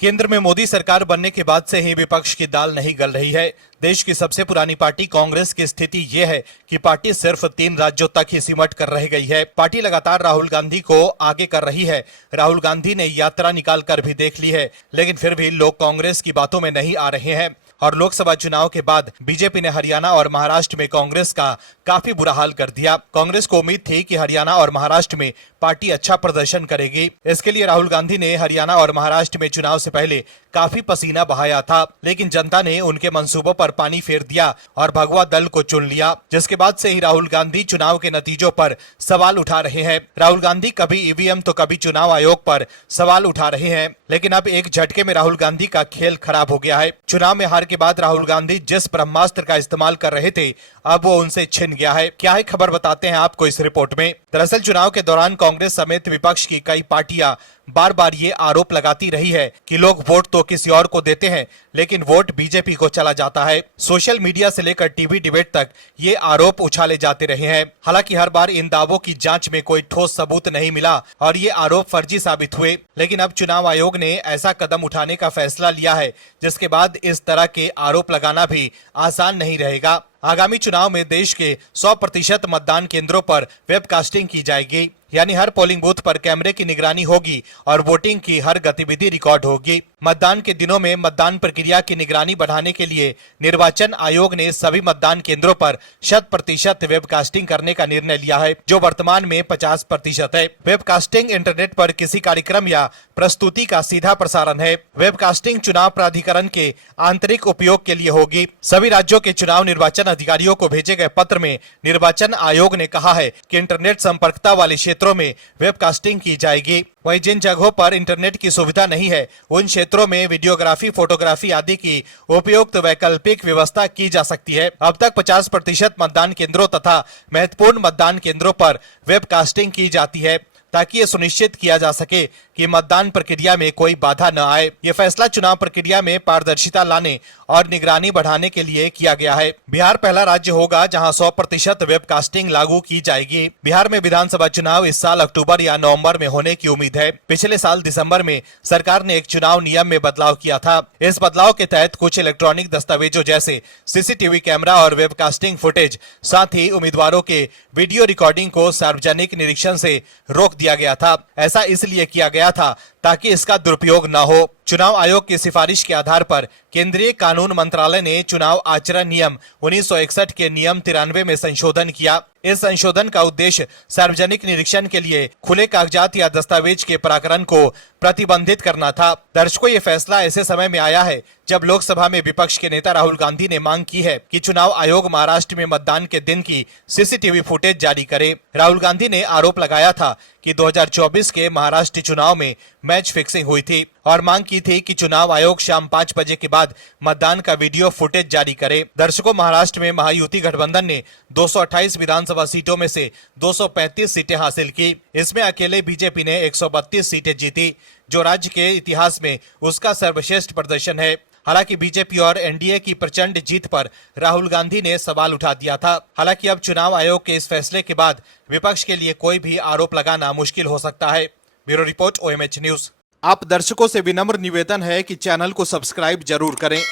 केंद्र में मोदी सरकार बनने के बाद से ही विपक्ष की दाल नहीं गल रही है। देश की सबसे पुरानी पार्टी कांग्रेस की स्थिति ये है कि पार्टी सिर्फ 3 राज्यों तक ही सिमट कर रह गई है। पार्टी लगातार राहुल गांधी को आगे कर रही है। राहुल गांधी ने यात्रा निकाल कर भी देख ली है, लेकिन फिर भी लोग कांग्रेस की बातों में नहीं आ रहे हैं। और लोकसभा चुनाव के बाद बीजेपी ने हरियाणा और महाराष्ट्र में कांग्रेस का काफी बुरा हाल कर दिया। कांग्रेस को उम्मीद थी कि हरियाणा और महाराष्ट्र में पार्टी अच्छा प्रदर्शन करेगी। इसके लिए राहुल गांधी ने हरियाणा और महाराष्ट्र में चुनाव से पहले काफी पसीना बहाया था, लेकिन जनता ने उनके मंसूबों पर पानी फेर दिया और भगवा दल को चुन लिया, जिसके बाद से ही राहुल गांधी चुनाव के नतीजों पर सवाल उठा रहे हैं। राहुल गांधी कभी ईवीएम तो कभी चुनाव आयोग पर सवाल उठा रहे हैं, लेकिन अब एक झटके में राहुल गांधी का खेल खराब हो गया है। चुनाव में हार के बाद राहुल गांधी जिस ब्रह्मास्त्र का इस्तेमाल कर रहे थे, अब वो उनसे छिन गया है। क्या है खबर, बताते हैं आपको इस रिपोर्ट में। दरअसल चुनाव के दौरान कांग्रेस समेत विपक्ष की कई पार्टियां बार बार ये आरोप लगाती रही है कि लोग वोट तो किसी और को देते हैं, लेकिन वोट बीजेपी को चला जाता है। सोशल मीडिया से लेकर टीवी डिबेट तक ये आरोप उछाले जाते रहे हैं। हालांकि हर बार इन दावों की जांच में कोई ठोस सबूत नहीं मिला और ये आरोप फर्जी साबित हुए। लेकिन अब चुनाव आयोग ने ऐसा कदम उठाने का फैसला लिया है, जिसके बाद इस तरह के आरोप लगाना भी आसान नहीं रहेगा। आगामी चुनाव में देश के 100% मतदान केंद्रों पर वेबकास्टिंग की जाएगी, यानी हर पोलिंग बूथ पर कैमरे की निगरानी होगी और वोटिंग की हर गतिविधि रिकॉर्ड होगी। मतदान के दिनों में मतदान प्रक्रिया की निगरानी बढ़ाने के लिए निर्वाचन आयोग ने सभी मतदान केंद्रों पर 100% वेबकास्टिंग करने का निर्णय लिया है, जो वर्तमान में 50% है। वेबकास्टिंग इंटरनेट पर किसी कार्यक्रम या प्रस्तुति का सीधा प्रसारण है। वेबकास्टिंग चुनाव प्राधिकरण के आंतरिक उपयोग के लिए होगी। सभी राज्यों के चुनाव निर्वाचन अधिकारियों को भेजे गए पत्र में निर्वाचन आयोग ने कहा है कि इंटरनेट संपर्कता वाले क्षेत्रों में वेबकास्टिंग की जाएगी। वहीं जिन जगहों पर इंटरनेट की सुविधा नहीं है, उन क्षेत्रों में वीडियोग्राफी, फोटोग्राफी आदि की उपयुक्त वैकल्पिक व्यवस्था की जा सकती है। अब तक 50% मतदान केंद्रों तथा महत्वपूर्ण मतदान केंद्रों पर वेबकास्टिंग की जाती है, ताकि ये सुनिश्चित किया जा सके कि मतदान प्रक्रिया में कोई बाधा न आए। ये फैसला चुनाव प्रक्रिया में पारदर्शिता लाने और निगरानी बढ़ाने के लिए किया गया है। बिहार पहला राज्य होगा जहां 100% वेबकास्टिंग लागू की जाएगी। बिहार में विधानसभा चुनाव इस साल अक्टूबर या नवंबर में होने की उम्मीद है। पिछले साल दिसंबर में सरकार ने एक चुनाव नियम में बदलाव किया था। इस बदलाव के तहत कुछ इलेक्ट्रॉनिक दस्तावेजों जैसे सीसीटीवी कैमरा और वेबकास्टिंग फुटेज, साथ ही उम्मीदवारों के वीडियो रिकॉर्डिंग को सार्वजनिक निरीक्षण से रोक दिया गया था। ऐसा इसलिए किया गया था ताकि इसका दुरुपयोग न हो। चुनाव आयोग की सिफारिश के आधार पर केंद्रीय कानून मंत्रालय ने चुनाव आचरण नियम 1961 के नियम 93 में संशोधन किया। इस संशोधन का उद्देश्य सार्वजनिक निरीक्षण के लिए खुले कागजात या दस्तावेज के प्रकरण को प्रतिबंधित करना था। दर्शकों, ये फैसला ऐसे समय में आया है जब लोकसभा में विपक्ष के नेता राहुल गांधी ने मांग की है कि चुनाव आयोग महाराष्ट्र में मतदान के दिन की सीसीटीवी फुटेज जारी करे। राहुल गांधी ने आरोप लगाया था कि 2024 के महाराष्ट्र चुनाव में मैच फिक्सिंग हुई थी और मांग की थी कि चुनाव आयोग शाम 5 बजे के बाद मतदान का वीडियो फुटेज जारी करे। दर्शकों, महाराष्ट्र में महायुति गठबंधन ने 228 विधानसभा सीटों में से 235 सीटें हासिल की। इसमें अकेले बीजेपी ने 132 सीटें जीती, जो राज्य के इतिहास में उसका सर्वश्रेष्ठ प्रदर्शन है। हालांकि बीजेपी और एनडीए की प्रचंड जीत पर राहुल गांधी ने सवाल उठा दिया था। हालांकि अब चुनाव आयोग के इस फैसले के बाद विपक्ष के लिए कोई भी आरोप लगाना मुश्किल हो सकता है। Bureau report, OMH news. आप दर्शकों से विनम्र निवेदन है कि चैनल को सब्सक्राइब जरूर करें